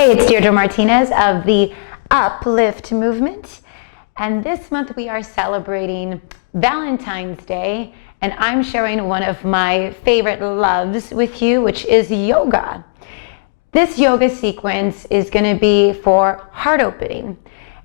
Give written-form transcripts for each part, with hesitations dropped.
Hey, it's Deirdre Martinez of the Uplift Movement, and this month we are celebrating Valentine's Day, and I'm sharing one of my favorite loves with you, which is yoga. This yoga sequence is going to be for heart opening,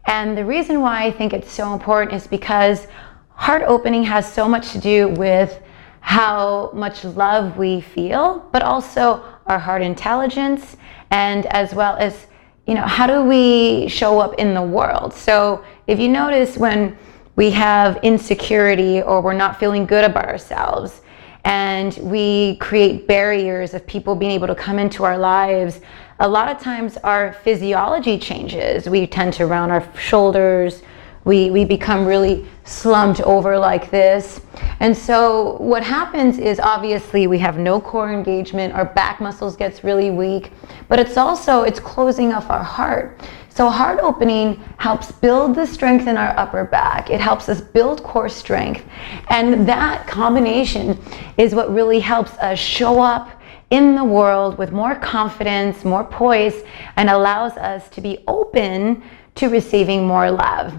and the reason why I think it's so important is because heart opening has so much to do with how much love we feel, but also our heart intelligence, and as well as, how do we show up in the world? So if you notice, when we have insecurity or we're not feeling good about ourselves, and we create barriers of people being able to come into our lives, a lot of times our physiology changes. We tend to round our shoulders, we become really slumped over like this. And so what happens is, obviously we have no core engagement, our back muscles gets really weak, but it's closing off our heart. So heart opening helps build the strength in our upper back. It helps us build core strength. And that combination is what really helps us show up in the world with more confidence, more poise, and allows us to be open to receiving more love.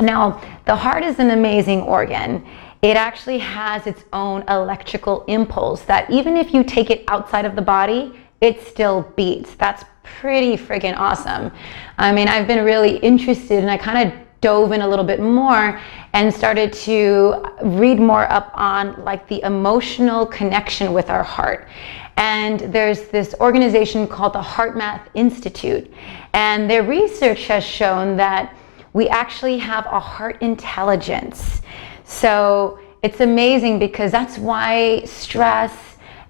Now, the heart is an amazing organ. It actually has its own electrical impulse that even if you take it outside of the body, it still beats. That's pretty friggin' awesome. I mean, I've been really interested, and I kind of dove in a little bit more and started to read more up on like the emotional connection with our heart. And there's this organization called the HeartMath Institute, and their research has shown that we actually have a heart intelligence. So it's amazing, because that's why stress,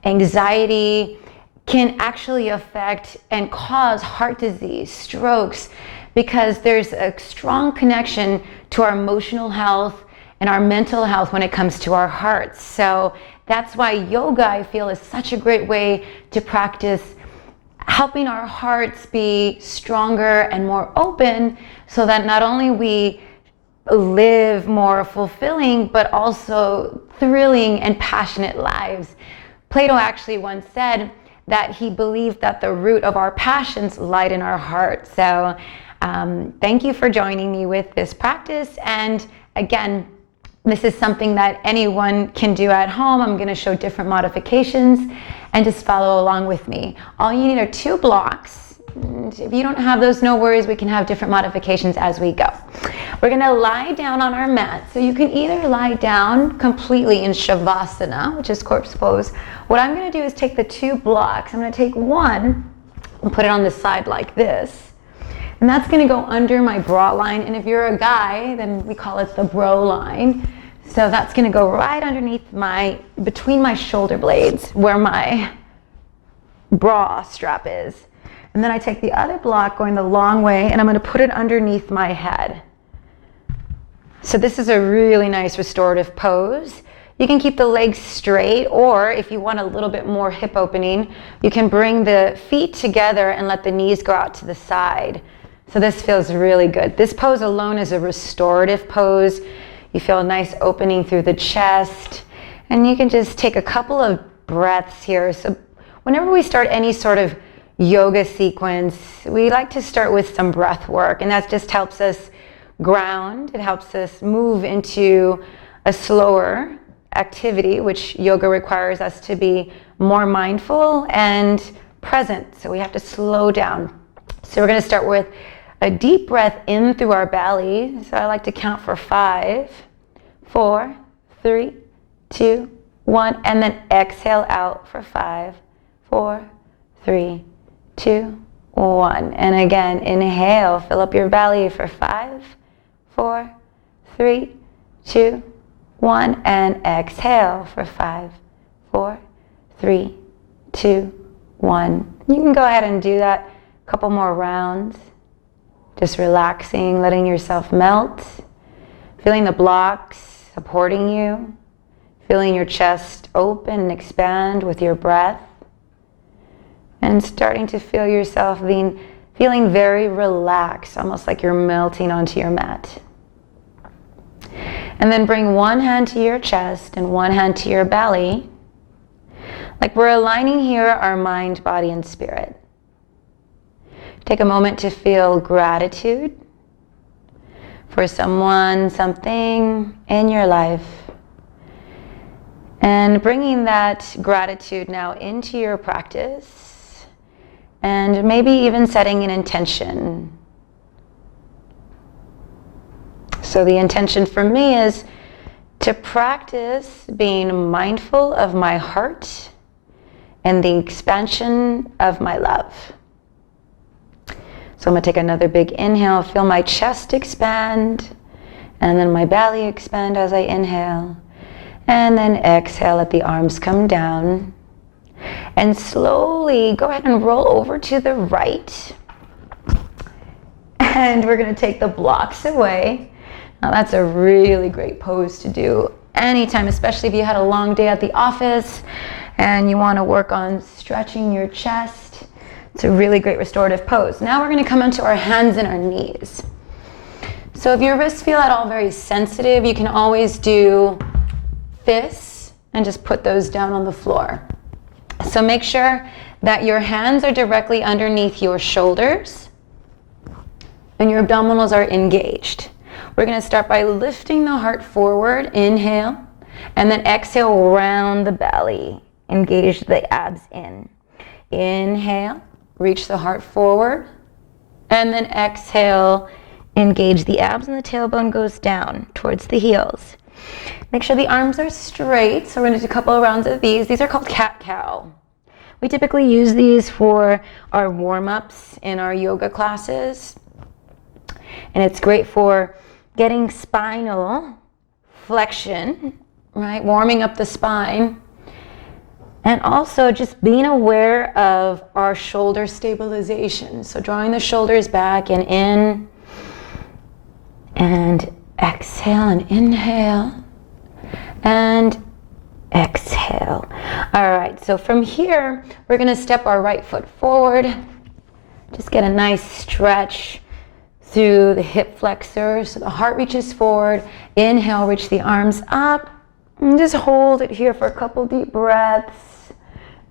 anxiety can actually affect and cause heart disease, strokes, because there's a strong connection to our emotional health and our mental health when it comes to our hearts. So that's why yoga, I feel, is such a great way to practice helping our hearts be stronger and more open, so that not only we live more fulfilling, but also thrilling and passionate lives. Plato actually once said that he believed that the root of our passions lied in our heart. So thank you for joining me with this practice. And again, this is something that anyone can do at home. I'm going to show different modifications, and just follow along with me. All you need are 2 blocks. And if you don't have those, no worries, we can have different modifications as we go. We're going to lie down on our mat. So you can either lie down completely in Shavasana, which is corpse pose. What I'm going to do is take the 2 blocks. I'm going to take one and put it on the side like this. And that's going to go under my bra line. And if you're a guy, then we call it the bro line. So that's going to go right underneath between my shoulder blades, where my bra strap is. And then I take the other block going the long way, and I'm going to put it underneath my head. So this is a really nice restorative pose. You can keep the legs straight, or if you want a little bit more hip opening, you can bring the feet together and let the knees go out to the side. So this feels really good. This pose alone is a restorative pose. You feel a nice opening through the chest, and you can just take a couple of breaths here. So whenever we start any sort of yoga sequence, we like to start with some breath work, and that just helps us ground. It helps us move into a slower activity, which yoga requires us to be more mindful and present. So we have to slow down. So we're going to start with a deep breath in through our belly. So I like to count for 5, 4, 3, 2, 1, and then exhale out for 5, 4, 3, 2, 1. And again, inhale, fill up your belly for 5, 4, 3, 2, 1, and exhale for 5, 4, 3, 2, 1. You can go ahead and do that a couple more rounds. Just relaxing, letting yourself melt, feeling the blocks supporting you, feeling your chest open and expand with your breath, and starting to feel yourself feeling very relaxed, almost like you're melting onto your mat. And then bring one hand to your chest and one hand to your belly, like we're aligning here our mind, body, and spirit. Take a moment to feel gratitude for someone, something in your life. And bringing that gratitude now into your practice, and maybe even setting an intention. So the intention for me is to practice being mindful of my heart and the expansion of my love. So I'm going to take another big inhale, feel my chest expand, and then my belly expand as I inhale. And then exhale, let the arms come down. And slowly go ahead and roll over to the right. And we're going to take the blocks away. Now that's a really great pose to do anytime, especially if you had a long day at the office and you want to work on stretching your chest. It's a really great restorative pose. Now we're going to come onto our hands and our knees. So if your wrists feel at all very sensitive, you can always do fists and just put those down on the floor. So make sure that your hands are directly underneath your shoulders and your abdominals are engaged. We're going to start by lifting the heart forward, inhale, and then exhale, round the belly, engage the abs in. Inhale, reach the heart forward, and then exhale, engage the abs and the tailbone goes down towards the heels. Make sure the arms are straight, so we're going to do a couple of rounds of these. These are called CatCow. We typically use these for our warm-ups in our yoga classes, and it's great for getting spinal flexion, right? Warming up the spine. And also just being aware of our shoulder stabilization. So drawing the shoulders back and in. And exhale and inhale. And exhale. All right, so from here, we're going to step our right foot forward. Just get a nice stretch through the hip flexors, so the heart reaches forward. Inhale, reach the arms up, and just hold it here for a couple deep breaths.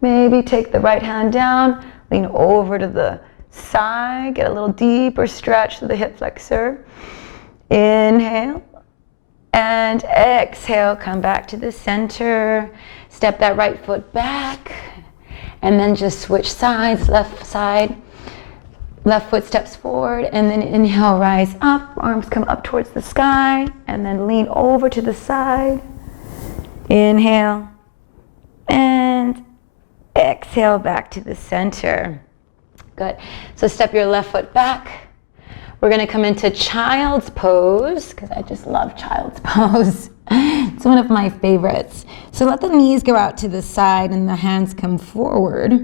Maybe take the right hand down, lean over to the side, get a little deeper stretch to the hip flexor. Inhale, and exhale, come back to the center. Step that right foot back, and then just switch sides, left side. Left foot steps forward, and then inhale, rise up, arms come up towards the sky, and then lean over to the side. Inhale, and exhale back to the center. Good. So step your left foot back. We're going to come into child's pose, because I just love child's pose. It's one of my favorites. So let the knees go out to the side and the hands come forward.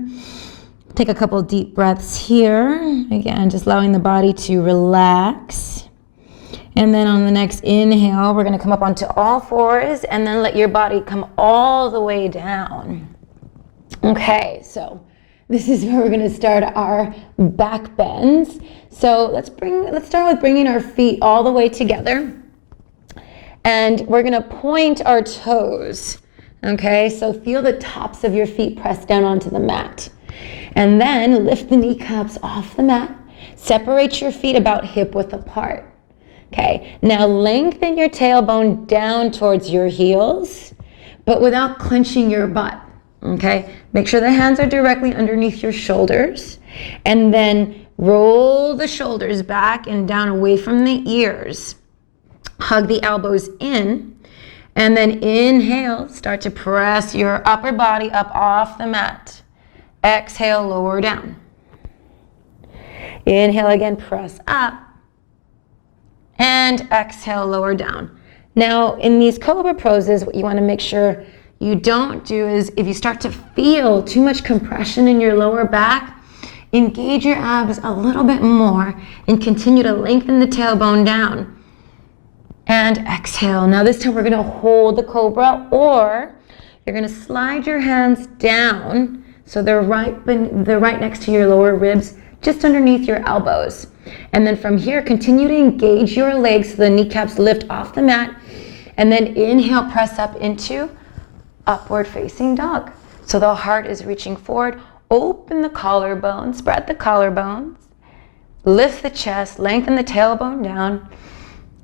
Take a couple deep breaths here. Again, just allowing the body to relax. And then on the next inhale, we're going to come up onto all fours and then let your body come all the way down. Okay, so this is where we're going to start our back bends. So let's start with bringing our feet all the way together. And we're going to point our toes. Okay, so feel the tops of your feet press down onto the mat. And then lift the kneecaps off the mat. Separate your feet about hip width apart. Okay, now lengthen your tailbone down towards your heels, but without clenching your butt. Okay, make sure the hands are directly underneath your shoulders. And then roll the shoulders back and down away from the ears. Hug the elbows in. And then inhale, start to press your upper body up off the mat. Exhale, lower down. Inhale again, press up. And exhale, lower down. Now, in these Cobra poses, what you want to make sure you don't do is if you start to feel too much compression in your lower back, engage your abs a little bit more and continue to lengthen the tailbone down. And exhale. Now this time we're going to hold the Cobra, or you're going to slide your hands down so they're right next to your lower ribs, just underneath your elbows. And then from here, continue to engage your legs so the kneecaps lift off the mat. And then inhale, press up into upward facing dog. So the heart is reaching forward. Open the collarbone, spread the collarbones. lift the chest, lengthen the tailbone down,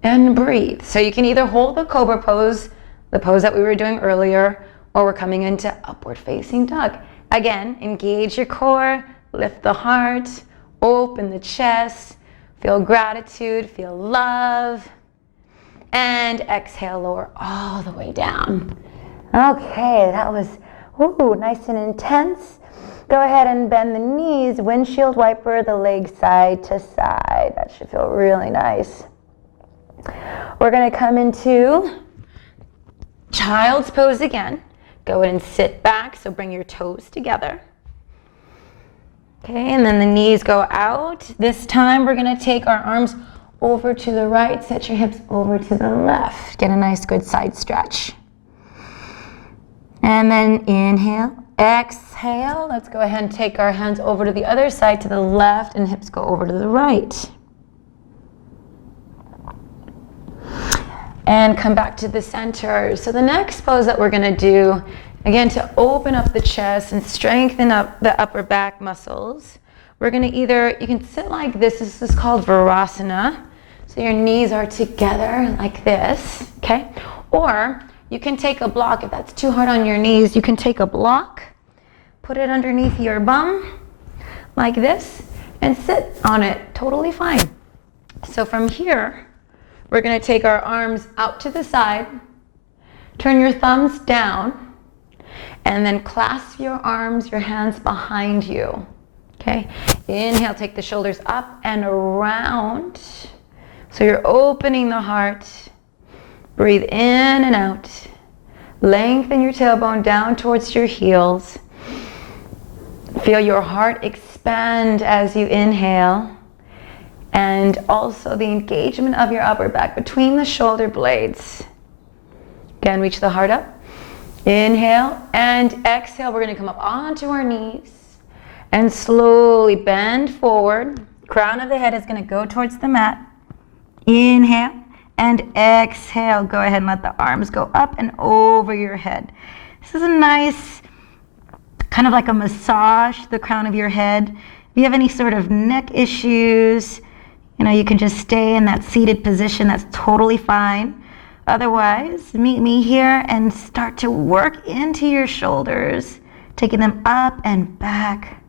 and breathe. So you can either hold the Cobra Pose, the pose that we were doing earlier, or we're coming into upward facing dog. Again, engage your core, lift the heart, open the chest, feel gratitude, feel love, and exhale, lower all the way down. Okay, that was nice and intense. Go ahead and bend the knees, windshield wiper the legs side to side. That should feel really nice. We're gonna come into child's pose again. Go ahead and sit back, so bring your toes together. Okay, and then the knees go out. This time we're gonna take our arms over to the right, set your hips over to the left. Get a nice good side stretch. And then inhale, exhale. Let's go ahead and take our hands over to the other side, to the left, and hips go over to the right. And come back to the center. So the next pose that we're gonna do, again, to open up the chest and strengthen up the upper back muscles, we're gonna you can sit like this. This is called Vajrasana. So your knees are together like this, okay? Or you can take a block. If that's too hard on your knees, you can take a block, put it underneath your bum like this, and sit on it, totally fine. So from here, we're gonna take our arms out to the side, turn your thumbs down, and then clasp your arms, your hands behind you, okay? Inhale, take the shoulders up and around. So you're opening the heart. Breathe in and out. Lengthen your tailbone down towards your heels. Feel your heart expand as you inhale. And also the engagement of your upper back between the shoulder blades. Again, reach the heart up. Inhale and exhale. We're gonna come up onto our knees and slowly bend forward. Crown of the head is gonna go towards the mat. Inhale and exhale. Go ahead and let the arms go up and over your head. This is a nice, kind of like a massage, the crown of your head. If you have any sort of neck issues, you can just stay in that seated position. That's totally fine. Otherwise, meet me here and start to work into your shoulders, taking them up and back.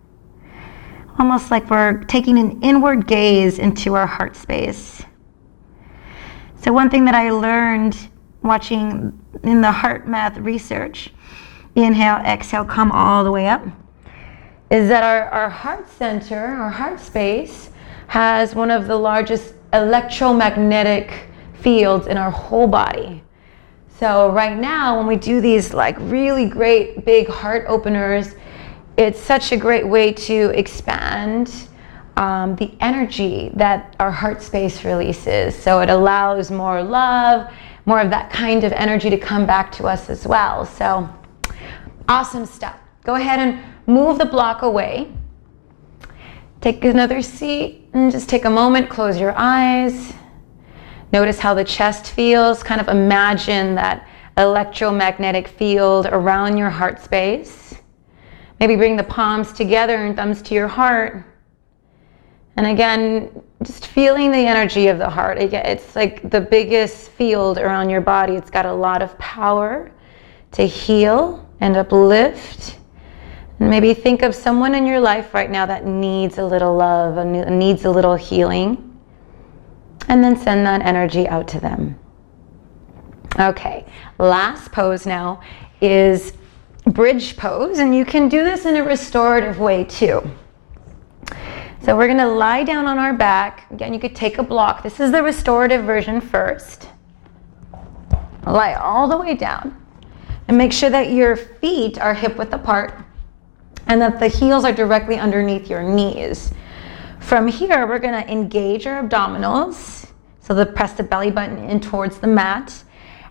Almost like we're taking an inward gaze into our heart space. So one thing that I learned watching in the heart math research, inhale, exhale, come all the way up, is that our heart center, our heart space, has one of the largest electromagnetic fields in our whole body. So right now, when we do these like really great big heart openers, it's such a great way to expand the energy that our heart space releases. So it allows more love, more of that kind of energy to come back to us as well. So awesome stuff. Go ahead and move the block away. Take another seat and just take a moment, close your eyes. Notice how the chest feels. Kind of imagine that electromagnetic field around your heart space. Maybe bring the palms together and thumbs to your heart. And again, just feeling the energy of the heart. It's like the biggest field around your body. It's got a lot of power to heal and uplift. And maybe think of someone in your life right now that needs a little love, needs a little healing. And then send that energy out to them. Okay, last pose now is bridge pose. And you can do this in a restorative way too. So we're gonna lie down on our back. Again, you could take a block. This is the restorative version first. Lie all the way down. And make sure that your feet are hip width apart and that the heels are directly underneath your knees. From here, we're gonna engage our abdominals. So press the belly button in towards the mat,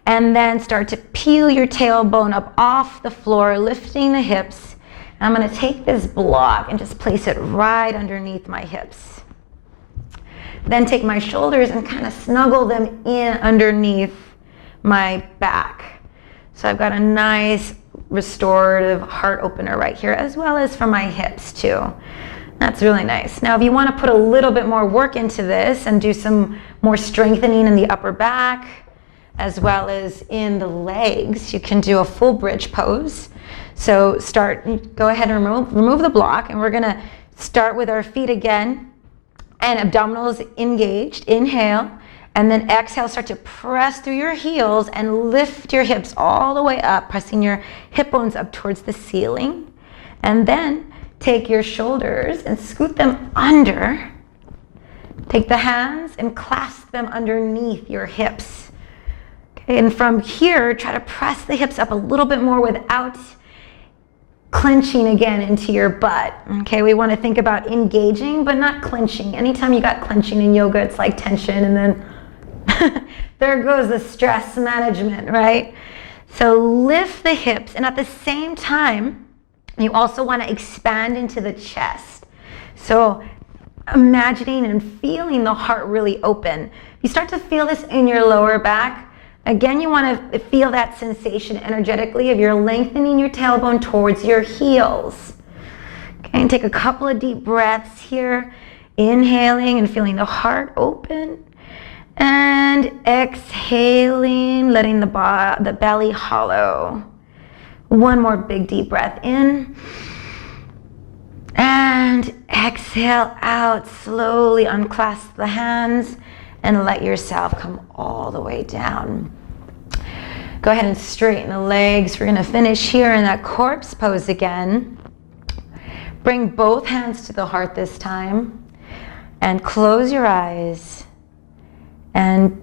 and then start to peel your tailbone up off the floor, lifting the hips. And I'm gonna take this block and just place it right underneath my hips. Then take my shoulders and kind of snuggle them in underneath my back. So I've got a nice restorative heart opener right here, as well as for my hips too. That's really nice. Now, if you want to put a little bit more work into this and do some more strengthening in the upper back, as well as in the legs, you can do a full bridge pose. So go ahead and remove the block, and we're gonna start with our feet again, and abdominals engaged, inhale, and then exhale, start to press through your heels and lift your hips all the way up, pressing your hip bones up towards the ceiling. And then take your shoulders and scoot them under. Take the hands and clasp them underneath your hips. Okay, and from here, try to press the hips up a little bit more without clenching again into your butt. Okay, we want to think about engaging, but not clenching. Anytime you got clenching in yoga, it's like tension, and then there goes the stress management, right? So lift the hips, and at the same time, you also want to expand into the chest. So imagining and feeling the heart really open. You start to feel this in your lower back. Again, you want to feel that sensation energetically of you're lengthening your tailbone towards your heels. Okay, and take a couple of deep breaths here. Inhaling and feeling the heart open. And exhaling, letting the belly hollow. One more big deep breath in. And exhale out. Slowly unclasp the hands and let yourself come all the way down. Go ahead and straighten the legs. We're going to finish here in that corpse pose again. Bring both hands to the heart this time. And close your eyes. And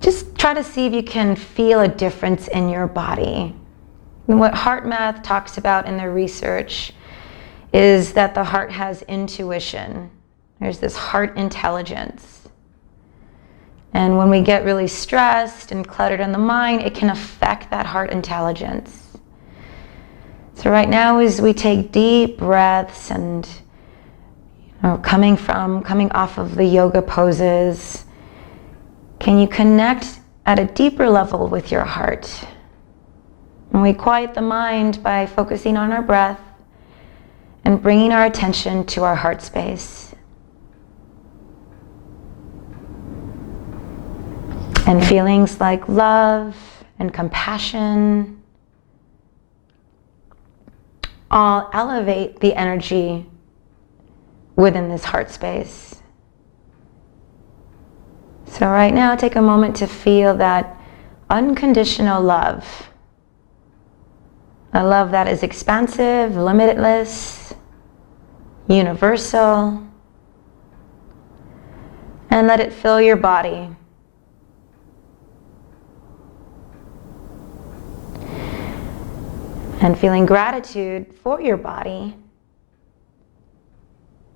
just try to see if you can feel a difference in your body. And what heart math talks about in their research is that the heart has intuition. There's this heart intelligence. And when we get really stressed and cluttered in the mind, it can affect that heart intelligence. So right now, as we take deep breaths and coming off of the yoga poses, can you connect at a deeper level with your heart? And we quiet the mind by focusing on our breath and bringing our attention to our heart space. And feelings like love and compassion all elevate the energy within this heart space. So right now, take a moment to feel that unconditional love. A love that is expansive, limitless, universal. And let it fill your body. And feeling gratitude for your body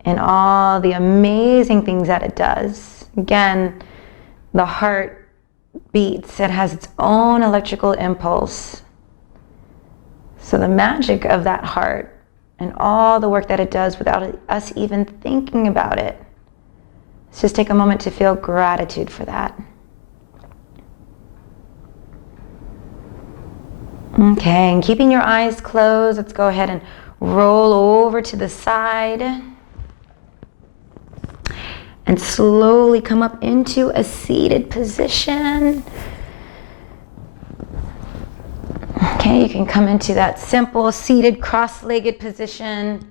and all the amazing things that it does. Again, the heart beats. It has its own electrical impulse. So the magic of that heart and all the work that it does without us even thinking about it. Let's just take a moment to feel gratitude for that. Okay, and keeping your eyes closed, let's go ahead and roll over to the side. And slowly come up into a seated position. Okay, you can come into that simple seated cross-legged position,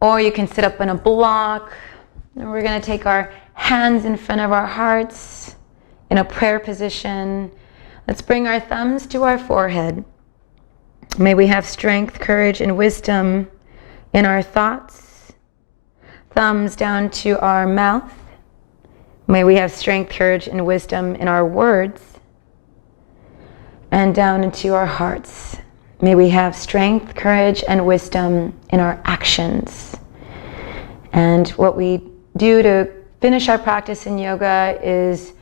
or you can sit up in a block. And we're going to take our hands in front of our hearts in a prayer position. Let's bring our thumbs to our forehead. May we have strength, courage, and wisdom in our thoughts. Thumbs down to our mouth. May we have strength, courage, and wisdom in our words. And down into our hearts. May we have strength, courage, and wisdom in our actions. And what we do to finish our practice in yoga is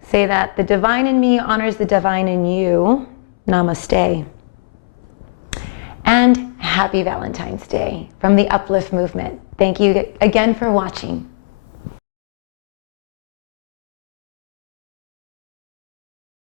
say that the divine in me honors the divine in you. Namaste. And happy Valentine's Day from the Uplift Movement. Thank you again for watching.